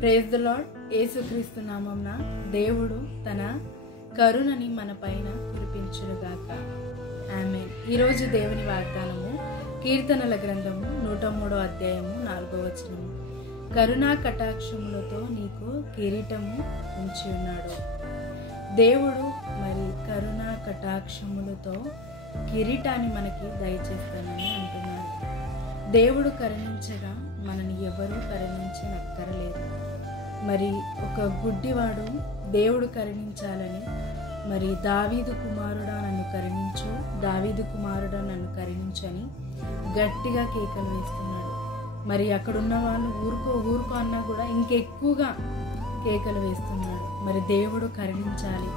Praise the lord. యేసుక్రీస్తు నామమున దేవుడు తన కరుణని మన పైన కురిపించునుగాక. ఆమేన్. ఈరోజు దేవుని వాగ్దానము కీర్తనల గ్రంథము 103వ అధ్యాయము 4వ వచనము. కరుణా కటాక్షములతో నీకు కిరీటము ఉంచి ఉన్నాడు. దేవుడు మరి కరుణా కటాక్షములతో కిరీటాన్ని మనకి దయచేస్తానని అంటున్నాడు. దేవుడు కరుణించగా మనని ఎవరూ కరుణించనక్కరలేదు. మరి ఒక గుడ్డివాడు దేవుడు కరుణించాలని మరి దావీదు కుమారుడా నన్ను కరుణించు, దావీదు కుమారుడా నన్ను కరుణించని గట్టిగా కేకలు వేస్తున్నాడు. మరి అక్కడున్న వాళ్ళు ఊరుకో అన్నా కూడా ఇంకెక్కువగా కేకలు వేస్తున్నాడు. మరి దేవుడు కరుణించాలి,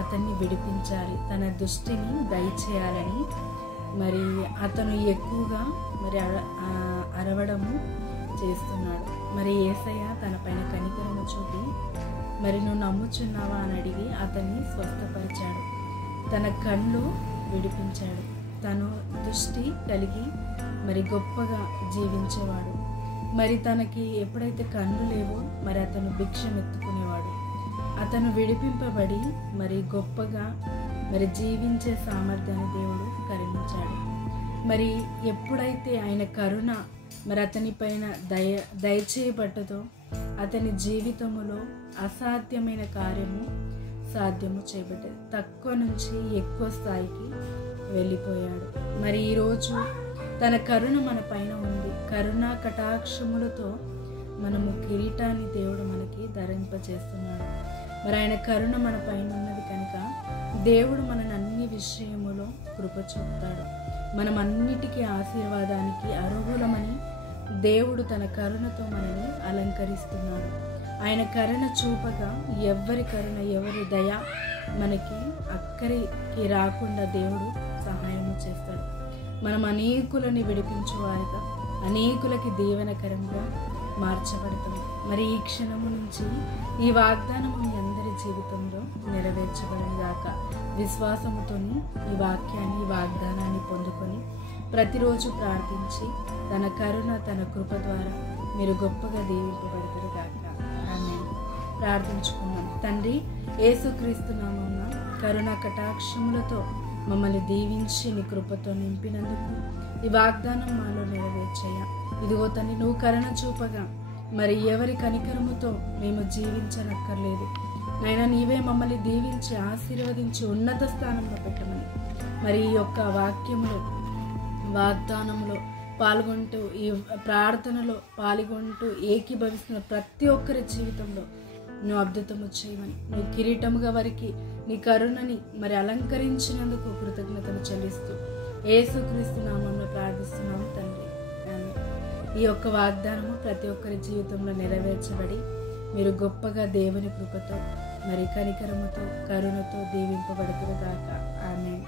అతన్ని విడిపించాలి, తన దృష్టిని దయచేయాలని మరి అతను ఎక్కువగా మరి అరవడము చేస్తున్నాడు. మరి యేసయ్య తన పైన కనికరము చూపి మరి నువ్వు నమ్ముచున్నావా అని అడిగి అతన్ని స్వస్థపరిచాడు. తన కళ్ళు విడిపించాడు. తను దృష్టి కలిగి మరి గొప్పగా జీవించేవాడు. మరి తనకి ఎప్పుడైతే కళ్ళు లేవో మరి అతను భిక్షం ఎత్తుకునేవాడు. అతను విడిపింపబడి మరి గొప్పగా మరి జీవించే సామర్థ్యాన్ని దేవుడు కరుణించాడు. మరి ఎప్పుడైతే ఆయన కరుణ మరి అతని పైన దయచేయబడ్డదో అతని జీవితంలో అసాధ్యమైన కార్యము సాధ్యము చేయబడ్డది. తక్కువ నుంచి ఎక్కువ స్థాయికి వెళ్ళిపోయాడు. మరి ఈరోజు తన కరుణ మన పైన ఉంది. కరుణా కటాక్షములతో మనము కిరీటాన్ని దేవుడు మనకి ధరింపజేస్తున్నాడు. మరి ఆయన కరుణ మన పైన ఉన్నది కనుక దేవుడు మనని అన్ని విషయములో కృప చూపుతాడు. మనం అన్నిటికీ ఆశీర్వాదానికి అర్హులమని దేవుడు తన కరుణతో మనల్ని అలంకరిస్తున్నాడు. ఆయన కరుణ చూపగా ఎవరి కరుణ ఎవరి దయ మనకి అక్కడికి రాకుండా దేవుడు సహాయం చేస్తాడు. మనం అనేకులని విడిపించువారుగా అనేకులకి దీవెనకరంగా మార్చబడతాం. మరి ఈ క్షణము నుంచి ఈ వాగ్దానము మీ అందరి జీవితంలో నెరవేర్చబడని దాకా విశ్వాసముతోని ఈ వాక్యాన్ని ఈ వాగ్దానాన్ని పొందుకొని ప్రతిరోజు ప్రార్థించి తన కరుణ తన కృప ద్వారా మీరు గొప్పగా దీవింపబడతారు గాక. ఆమేన్. ప్రార్థించుకున్నాం. తండ్రి, యేసుక్రీస్తు నామమున కరుణ కటాక్షములతో మమ్మల్ని దీవించి నీ కృపతో నింపినందుకు ఈ వాగ్దానం మాలో నెరవేర్చయ్యా. ఇదిగో తండ్రి, నువ్వు కరుణ చూపగా మరి ఎవరి కనికరముతో మేము జీవించనక్కర్లేదు నైనా, నీవే మమ్మల్ని దీవించి ఆశీర్వదించి ఉన్నత స్థానంలో పెట్టమని మరి ఈ యొక్క వాగ్దానంలో పాల్గొంటూ ఈ ప్రార్థనలో పాల్గొంటూ ఏకీభవిస్తున్న ప్రతి ఒక్కరి జీవితంలో నువ్వు అద్భుతము చేయమని, నువ్వు కిరీటముగా వారికి నీ కరుణని మరి అలంకరించినందుకు కృతజ్ఞతలు చెల్లిస్తూ యేసుక్రీస్తు నామములో ప్రార్థిస్తున్నాము తండ్రి. ఈ యొక్క వాగ్దానము ప్రతి ఒక్కరి జీవితంలో నెరవేర్చబడి మీరు గొప్పగా దేవుని కృపతో మరి కనికరముతో కరుణతో దీవింపబడుతురు గాక. ఆమేన్.